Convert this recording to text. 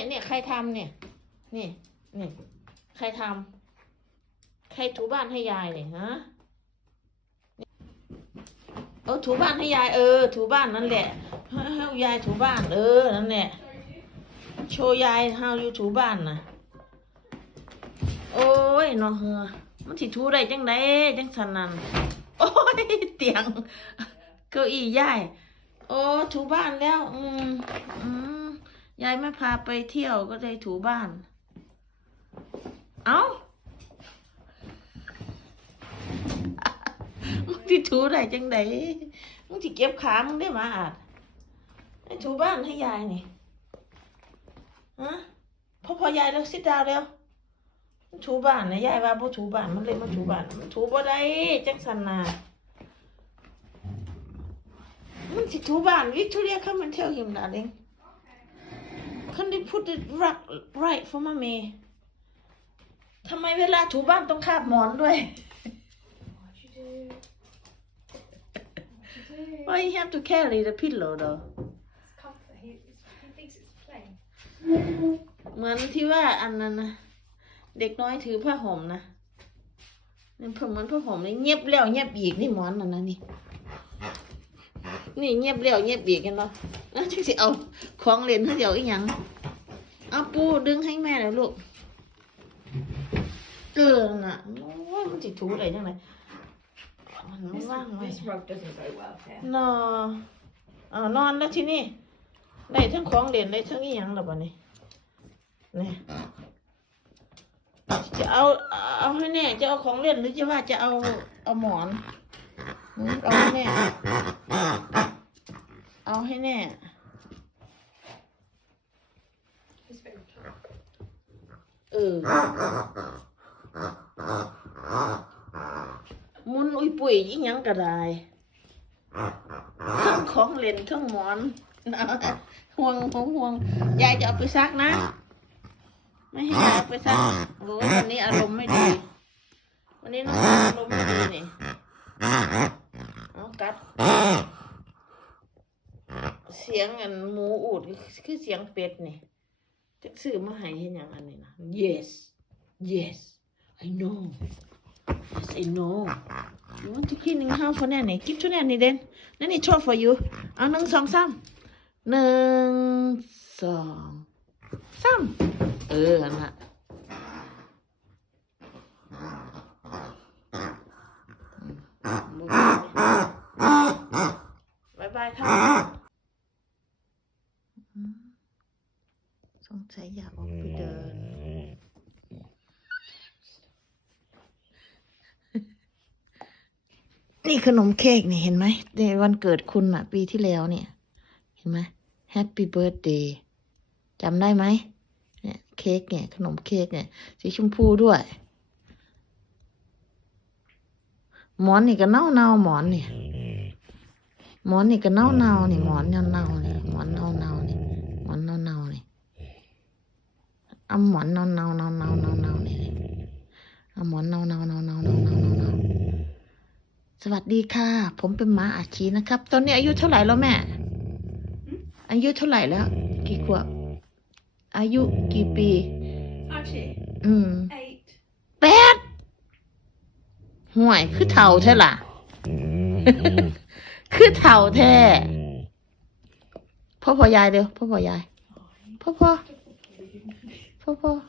เนี่ยเนี่ยใครทำเนี่ยนี่นี่ใครทำใครถูบ้านให้ยายเนี่ยฮะเออถูบ้านให้ยายเออ ถูบ้านนั่นแหละให้ยายถูบ้าน เออนั่นแหละโชว์ยาย how you ถูบ้านนะโอ้ยนาะเฮอมันสิถูได้จังไดจังสันนันโอ้ยเตียงเก้าอี้ยายโอ้ถูบ้านแล้ว อืมอืม ยายไม่พาไปเที่ยวก็เลยถูบ้าน เอ้ามึงที่ถูได้จังไดมึงที่เก็บขามึงได้มาอาดไอ้ถูบ้านให้ยายนี่ฮะพอพอยายแล้วสิดาวแล้วถูบ้านนะยายว่าบ่ถูบ้านมันเลยมาถูบ้านมันถูบ่ได้จังสันนามันสิถูบ้านวิกตอเรีย come and tell him darling can they put it right right for mommy ทำไมเวลาถูบ้านต้องคาบหมอนด้วย What'd you do? What'd you do? Why you have to carry the pillow though It's comfort. He, he thinks it's plain. เหมือนที่ว่าอันนั้นนะเด็กน้อยถือผ้าห่มนะนี่เพิ่มเหมือนผ้าห่มนี่เงียบแล้วเงียบอีกนี่หมอนนั่นนะนี่ นี่เงียบแล้วเงียบอีกกันเนาะแล้วจังสิเอาของเล่นเขาเดี๋ยวอีหยังเอาปูดึงให้แม่แล้วลูกเออน่ะโอ้ยมันจิถูอะไรจังไงมันว่างไว้ This rug doesn't go well here. นออ่านอนแล้วที่นี่ได้ทั้งของเล่นได้ทั้งอีหยังแล้วบ่นี่นี่จะเอาเอาให้แน่จะเอาของเล่นหรือจะว่าจะเอาเอาหมอนหืมเอาให้แน่ เอาให้แน่ He's very tired. เออมุนอุ้ยปุ๋ยยิ่งยังก็ได้ทั้งของเล่นทั้งหมอนนห่วงห่วงห่วงยายจะเอาไปซักนะ ไม่ให้ยายเอาไปซักโอ้วันนี้อารมณ์ไม่ดี วันนี้น้องอารมณ์ไม่ดีนี่เอากัดเสียงอันหมูอูดคือเสียงเป็ดนี่จะซื้อมาให้เห็นอย่างอันนี้นะ yes yes I know yes I know you want to clean the house for nanny give to nanny then nanny chop for you เอาหนึ่งสองสามหนึ่งสองสามเอออันน่ะบายบายค่ะอืม สงสัยอยากออกไปเดิน นี่ขนมเค้กนี่เห็นไหมในวันเกิดคุณอะปีที่แล้วเนี่ย เห็นไหม Happy Birthday จำได้ไหมเนี่ยเค้กเนี่ย ขนมเค้กเนี่ย สีชมพูด้วย หมอนนี่ก็เน่าเน่าหมอนเนี่ยหมอนนี่ก็เน่าเน่าๆนี่หมอนเน่าเน่าๆนี่หมอนเน่าเน่า เอาหมอนเนาเนาเนาเนาเนี่ยเอาหมอนเนาเนาเนาเนาเนาเนาเนาสวัสดีค่ะ ผมเป็นม้าอาชีนะครับ ตอนนี้อายุเท่าไหร่แล้วแม่ อายุเท่าไหร่แล้ว กี่ขวบ อายุกี่ปี อืมแปดห่วยคือเท่าแท้ล่ะ คือเท่าแท้พ่อพ่อยายเดียวพ่อพ่อยาย พ่อพ่อ Oppo.